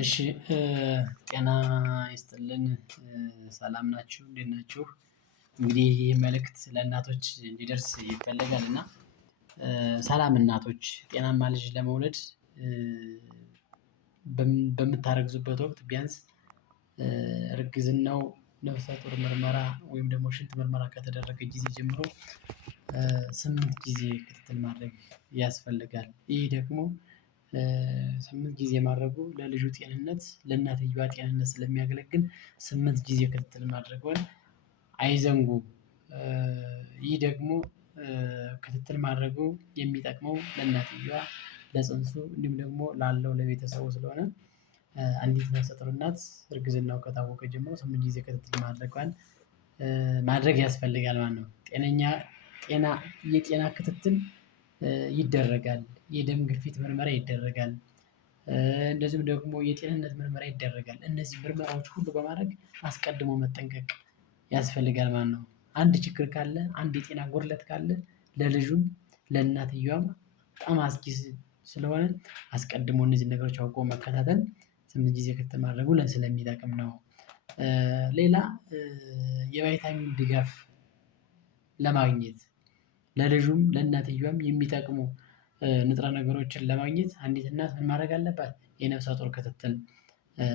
እሺ ጤና ይስጥልን ሰላም ናችሁ እንዴት ናችሁ? እንግዲህ ይህ መልእክት ለእናቶች እንዲደርስ ይፈለጋል እና ሰላም እናቶች ጤናማ ልጅ ለመውለድ በምታረግዙበት ወቅት ቢያንስ እርግዝናው ነፍሰ ጡር ምርመራ ወይም ደግሞ ሽንት ምርመራ ከተደረገ ጊዜ ጀምሮ 8 ጊዜ ክትትል ማድረግ ያስፈልጋል። ይህ ደግሞ 8 ጊዜ ማድረጉ ለልጁ ጤንነት ለእናትየዋ ጤንነት ስለሚያገለግል 8 ጊዜ ክትትል ማድረግዎን አይዘንጉ። ይህ ደግሞ ክትትል ማድረጉ የሚጠቅመው ለእናትየዋ ለጽንሱ እንዲሁም ደግሞ ላለው ለቤተሰቡ ስለሆነ አንዲት ነፍሰ ጡር እናት እርግዝናው ከታወቀ ጀምሮ 8 ጊዜ ክትትል ማድረግ ያስፈልጋል ማለት ነው። የጤና ክትትል ይደረጋል የደም ግፊት ምርመራ ይደረጋል። እንደዚሁም ደግሞ የጤንነት ምርመራ ይደረጋል እነዚህ ምርመራዎች ሁሉ በማድረግ አስቀድሞ መጠንቀቅ ያስፈልጋል ማለት ነው። አንድ ችግር ካለ አንድ የጤና ጉድለት ካለ ለልጁም ለእናትየዋም በጣም አስጊ ስለሆነ አስቀድሞ እነዚህን ነገሮች አውቆ መከታተል 8 ጊዜ ክትትል ማድረጉ ስለሚጠቅም ነው። ሌላ የቫይታሚን ድጋፍ ለማግኘት ለልጁም ለእናትየዋም የሚጠቅሙ ንጥረ ነገሮችን ለማግኘት አንዲት እናት ምን ማድረግ አለባት? የነፍሰ ጡር ክትትል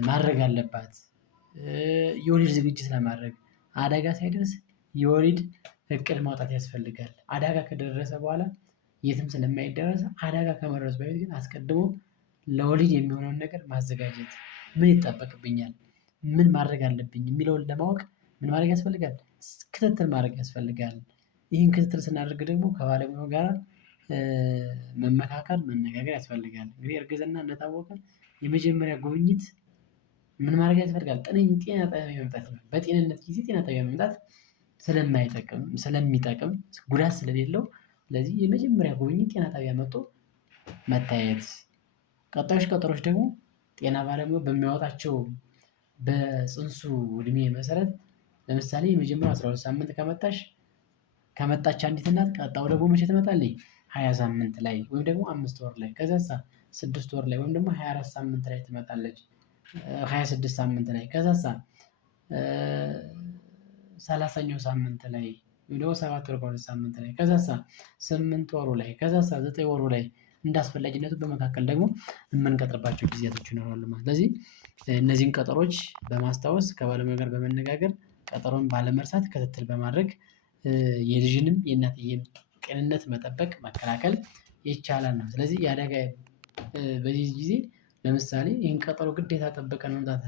ማድረግ አለባት። የወሊድ ዝግጅት ለማድረግ አደጋ ሳይደርስ የወሊድ እቅድ ማውጣት ያስፈልጋል። አደጋ ከደረሰ በኋላ የትም ስለማይደረስ አደጋ ከመድረሱ በፊት ግን አስቀድሞ ለወሊድ የሚሆነውን ነገር ማዘጋጀት ምን ይጠበቅብኛል? ምን ማድረግ አለብኝ? የሚለውን ለማወቅ ምን ማድረግ ያስፈልጋል? ክትትል ማድረግ ያስፈልጋል። ይህን ክትትል ስናደርግ ደግሞ ከባለሙያው ጋር መመካከር መነጋገር ያስፈልጋል። እንግዲህ እርግዝና እንደታወቀ የመጀመሪያ ጉብኝት ምን ማድረግ ያስፈልጋል? ጤና ጣቢያ መምጣት ነው። በጤንነት ጊዜ ጤና ጣቢያ መምጣት ስለሚጠቅም ጉዳት ስለሌለው ስለዚህ የመጀመሪያ ጉብኝት ጤና ጣቢያ መጥቶ መታየት። ቀጣዮች ቀጠሮች ደግሞ ጤና ባለሙያው በሚያወጣቸው በጽንሱ እድሜ መሰረት ለምሳሌ የመጀመሪያው 12 ሳምንት ከመጣች አንዲት እናት ቀጣዩ ደግሞ መቼ ትመጣለች? 20 ሳምንት ላይ ወይም ደግሞ 5 ወር ላይ ከዛሳ 6 ወር ላይ ወይም ደግሞ 24 ሳምንት ላይ ትመጣለች። 26 ሳምንት ላይ ከዛሳ 30ኛው ሳምንት ላይ ወይም ደግሞ 7 ወር ከ2 ሳምንት ላይ ከዛሳ 8 ወሩ ላይ ከዛሳ 9 ወሩ ላይ እንዳስፈላጊነቱ በመካከል ደግሞ የምንቀጥርባቸው ጊዜያቶች ይኖራሉ ማለት ነው። ስለዚህ እነዚህን ቀጠሮዎች በማስታወስ ከባለሙያ ጋር በመነጋገር ቀጠሮን ባለመርሳት ክትትል በማድረግ የልጅንም የእናትየም ጤንነት መጠበቅ መከላከል ይቻላል ነው። ስለዚህ የአደጋ በዚህ ጊዜ ለምሳሌ ይሄን ቀጠሮ ግዴታ ጠብቀን መምጣት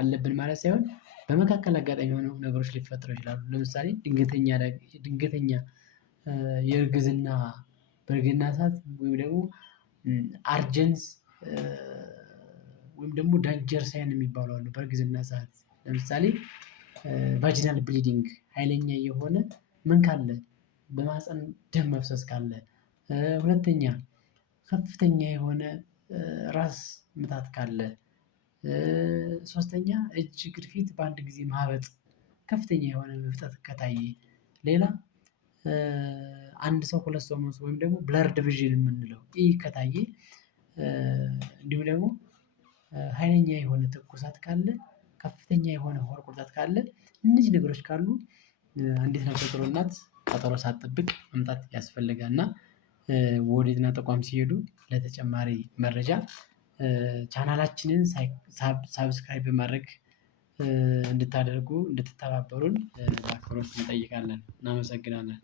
አለብን ማለት ሳይሆን በመካከል አጋጣሚ የሆኑ ነገሮች ሊፈጠሩ ይችላሉ። ለምሳሌ ድንገተኛ የእርግዝና በእርግዝና ሰዓት ወይም ደግሞ አርጀንስ ወይም ደግሞ ዳንጀር ሳይን የሚባሉ አሉ። በእርግዝና ሰዓት ለምሳሌ ቫጂናል ብሊዲንግ ሀይለኛ የሆነ ምን ካለ በማህፀን ደም መፍሰስ ካለ። ሁለተኛ ከፍተኛ የሆነ ራስ ምታት ካለ። ሶስተኛ እጅ ግፊት በአንድ ጊዜ ማበጥ ከፍተኛ የሆነ መፍጠጥ ከታየ። ሌላ አንድ ሰው ሁለት ሰው መስሎ ወይም ደግሞ ብለርድ ቪዥን የምንለው ይህ ከታየ። እንዲሁም ደግሞ ሀይለኛ የሆነ ትኩሳት ካለ ከፍተኛ የሆነ ሆድ ቁርጠት ካለ እነዚህ ነገሮች ካሉ አንዲት ነፍሰ ጡር እናት ቀጠሮ ሳትጠብቅ መምጣት ያስፈልጋል። እና ወደ ጤና ተቋም ሲሄዱ ለተጨማሪ መረጃ ቻናላችንን ሳብስክራይብ በማድረግ እንድታደርጉ እንድትተባበሩን በአክብሮት እንጠይቃለን። እናመሰግናለን